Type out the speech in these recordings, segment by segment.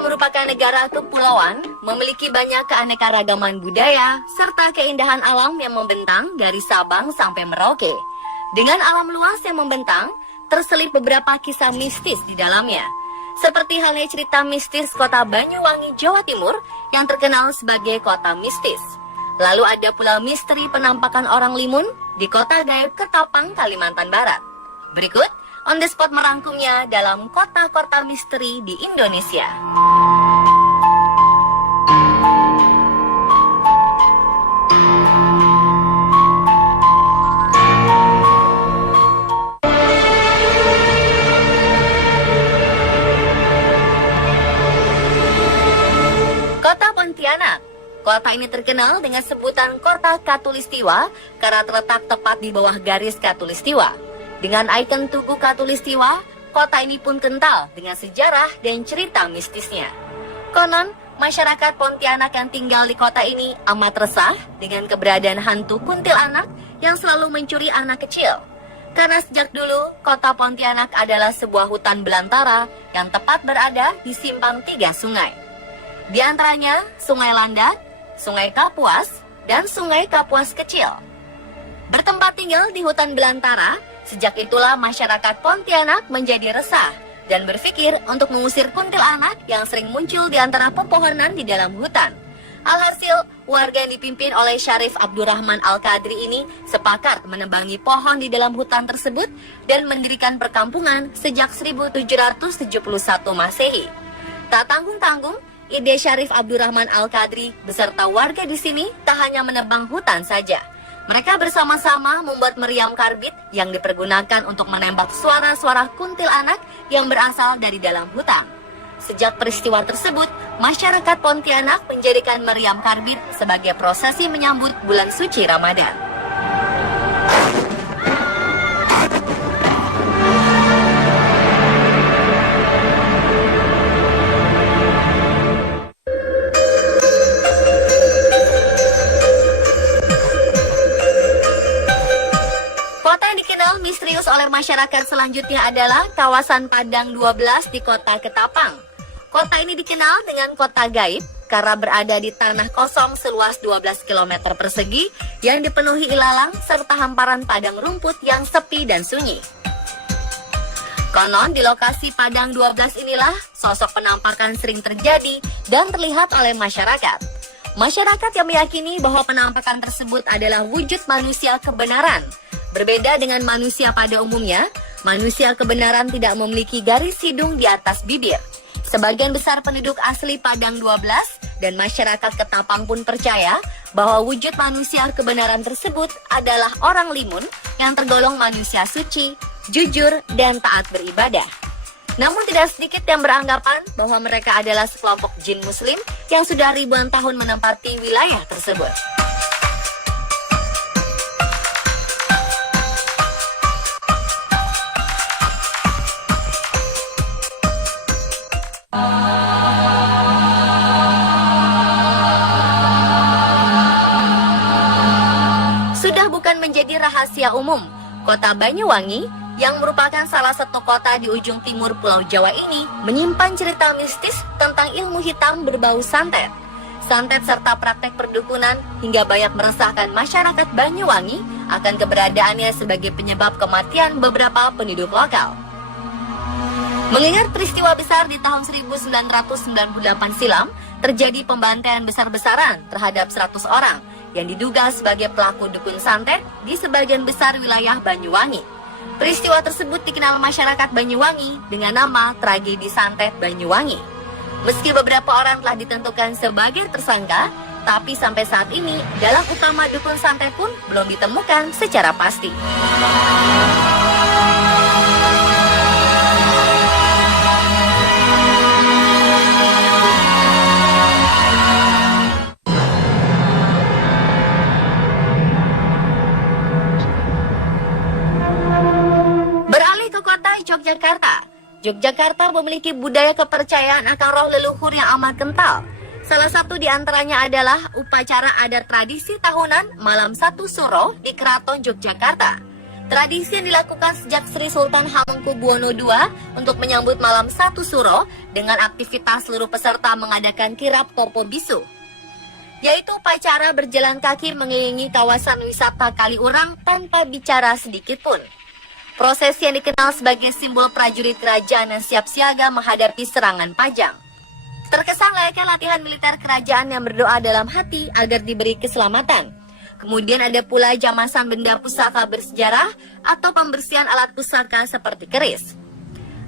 yang merupakan negara kepulauan, memiliki banyak keanekaragaman budaya serta keindahan alam yang membentang dari Sabang sampai Merauke. Dengan alam luas yang membentang, terselip beberapa kisah mistis di dalamnya. Seperti halnya cerita mistis kota Banyuwangi, Jawa Timur yang terkenal sebagai kota mistis. Lalu ada pula misteri penampakan orang limun di kota gaib Ketapang, Kalimantan Barat. Berikut On The Spot merangkumnya dalam kota-kota misteri di Indonesia. Kota Pontianak. Kota ini terkenal dengan sebutan Kota Katulistiwa karena terletak tepat di bawah garis Katulistiwa. Dengan ikon Tugu Katulistiwa, kota ini pun kental dengan sejarah dan cerita mistisnya. Konon, masyarakat Pontianak yang tinggal di kota ini amat resah dengan keberadaan hantu kuntilanak yang selalu mencuri anak kecil. Karena sejak dulu, kota Pontianak adalah sebuah hutan belantara yang tepat berada di simpang 3 sungai. Di antaranya Sungai Landak, Sungai Kapuas, dan Sungai Kapuas Kecil. Bertempat tinggal di hutan belantara, sejak itulah masyarakat Pontianak menjadi resah dan berpikir untuk mengusir kuntilanak yang sering muncul di antara pepohonan di dalam hutan. Alhasil, warga yang dipimpin oleh Syarif Abdurrahman Al-Qadri ini sepakat menebangi pohon di dalam hutan tersebut dan mendirikan perkampungan sejak 1771 Masehi. Tak tanggung-tanggung, ide Syarif Abdurrahman Al-Qadri beserta warga di sini tak hanya menebang hutan saja. Mereka bersama-sama membuat meriam karbit yang dipergunakan untuk menembak suara-suara kuntilanak yang berasal dari dalam hutan. Sejak peristiwa tersebut, masyarakat Pontianak menjadikan meriam karbit sebagai prosesi menyambut bulan suci Ramadan. Misterius oleh masyarakat selanjutnya adalah kawasan Padang 12 di kota Ketapang. Kota ini dikenal dengan kota gaib karena berada di tanah kosong seluas 12 km persegi yang dipenuhi ilalang serta hamparan padang rumput yang sepi dan sunyi. Konon di lokasi Padang 12 inilah sosok penampakan sering terjadi dan terlihat oleh masyarakat. Masyarakat yang meyakini bahwa penampakan tersebut adalah wujud manusia kebenaran. Berbeda dengan manusia pada umumnya, manusia kebenaran tidak memiliki garis hidung di atas bibir. Sebagian besar penduduk asli Padang 12 dan masyarakat Ketapang pun percaya bahwa wujud manusia kebenaran tersebut adalah orang limun yang tergolong manusia suci, jujur, dan taat beribadah. Namun tidak sedikit yang beranggapan bahwa mereka adalah sekelompok jin muslim yang sudah ribuan tahun menempati wilayah tersebut. Menjadi rahasia umum, kota Banyuwangi yang merupakan salah satu kota di ujung timur Pulau Jawa ini menyimpan cerita mistis tentang ilmu hitam berbau santet. Santet serta praktek perdukunan hingga banyak meresahkan masyarakat Banyuwangi akan keberadaannya sebagai penyebab kematian beberapa penduduk lokal. Mengingat peristiwa besar di tahun 1998 silam, terjadi pembantaian besar-besaran terhadap 100 orang yang diduga sebagai pelaku dukun santet di sebagian besar wilayah Banyuwangi. Peristiwa tersebut dikenal masyarakat Banyuwangi dengan nama tragedi santet Banyuwangi. Meski beberapa orang telah ditentukan sebagai tersangka, tapi sampai saat ini dalang utama dukun santet pun belum ditemukan secara pasti. Yogyakarta memiliki budaya kepercayaan akan roh leluhur yang amat kental. Salah satu di antaranya adalah upacara adat tradisi tahunan Malam Satu Suro di Keraton Yogyakarta. Tradisi yang dilakukan sejak Sri Sultan Hamengkubuwono II untuk menyambut malam 1 Suro dengan aktivitas seluruh peserta mengadakan kirap Popo Bisu, yaitu upacara berjalan kaki mengelilingi kawasan wisata Kaliurang tanpa bicara sedikit pun. Prosesi yang dikenal sebagai simbol prajurit kerajaan yang siap siaga menghadapi serangan Pajang. Terkesan layaknya latihan militer kerajaan yang berdoa dalam hati agar diberi keselamatan. Kemudian ada pula jamasan benda pusaka bersejarah atau pembersihan alat pusaka seperti keris,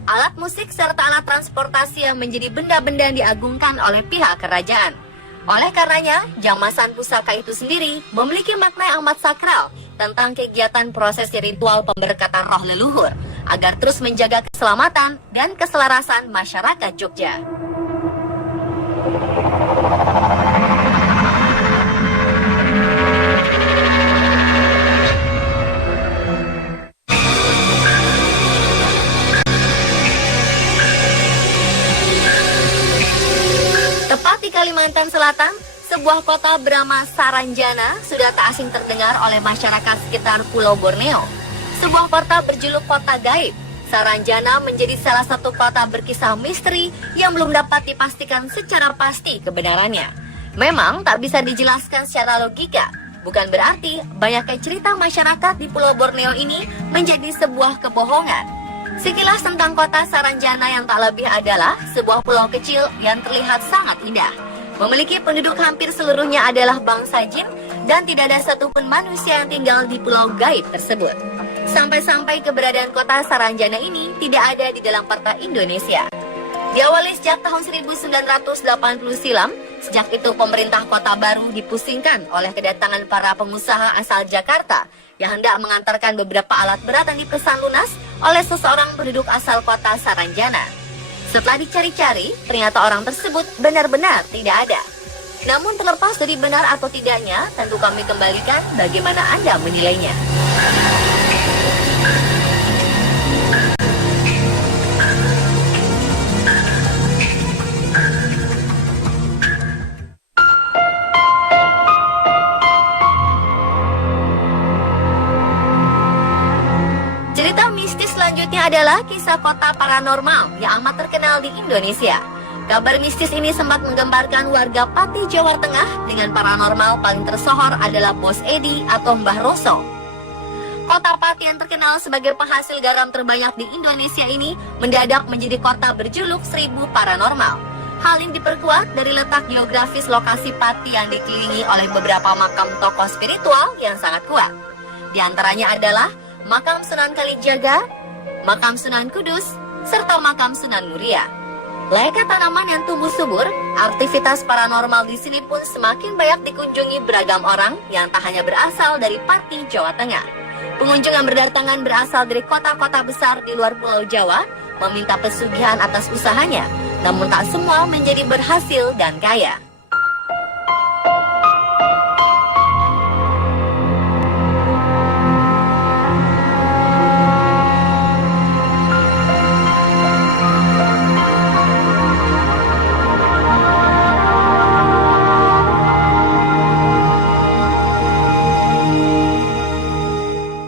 alat musik serta alat transportasi yang menjadi benda-benda yang diagungkan oleh pihak kerajaan. Oleh karenanya, jamasan pusaka itu sendiri memiliki makna yang amat sakral tentang kegiatan prosesi ritual pemberkatan roh leluhur agar terus menjaga keselamatan dan keselarasan masyarakat Jogja. Tepat di Kalimantan Selatan, sebuah kota bernama Saranjana sudah tak asing terdengar oleh masyarakat sekitar Pulau Borneo. Sebuah kota berjuluk kota gaib, Saranjana menjadi salah satu kota berkisah misteri yang belum dapat dipastikan secara pasti kebenarannya. Memang tak bisa dijelaskan secara logika, bukan berarti banyaknya cerita masyarakat di Pulau Borneo ini menjadi sebuah kebohongan. Sekilas tentang kota Saranjana yang tak lebih adalah sebuah pulau kecil yang terlihat sangat indah. Memiliki penduduk hampir seluruhnya adalah bangsa jin dan tidak ada satupun manusia yang tinggal di pulau gaib tersebut. Sampai-sampai keberadaan kota Saranjana ini tidak ada di dalam peta Indonesia. Diawali sejak tahun 1980 silam, sejak itu pemerintah kota baru dipusingkan oleh kedatangan para pengusaha asal Jakarta yang hendak mengantarkan beberapa alat berat yang dipesan lunas oleh seseorang penduduk asal kota Saranjana. Setelah dicari-cari, ternyata orang tersebut benar-benar tidak ada. Namun terlepas dari benar atau tidaknya, tentu kami kembalikan bagaimana Anda menilainya. Cerita mistis selanjutnya adalah kisah kota paranormal yang amat terkenal di Indonesia. Kabar mistis ini sempat menggemparkan warga Pati, Jawa Tengah. Dengan paranormal paling tersohor adalah Bos Edi atau Mbah Roso. Kota Pati yang terkenal sebagai penghasil garam terbanyak di Indonesia ini mendadak menjadi kota berjuluk 1000 paranormal. Hal ini diperkuat dari letak geografis lokasi Pati yang dikelilingi oleh beberapa makam tokoh spiritual yang sangat kuat. Di antaranya adalah Makam Sunan Kalijaga, Makam Sunan Kudus, serta Makam Sunan Muria. Layaknya tanaman yang tumbuh subur, aktivitas paranormal di sini pun semakin banyak dikunjungi beragam orang yang tak hanya berasal dari Pati, Jawa Tengah. Pengunjung yang berdatangan berasal dari kota-kota besar di luar Pulau Jawa meminta pesugihan atas usahanya, namun tak semua menjadi berhasil dan kaya.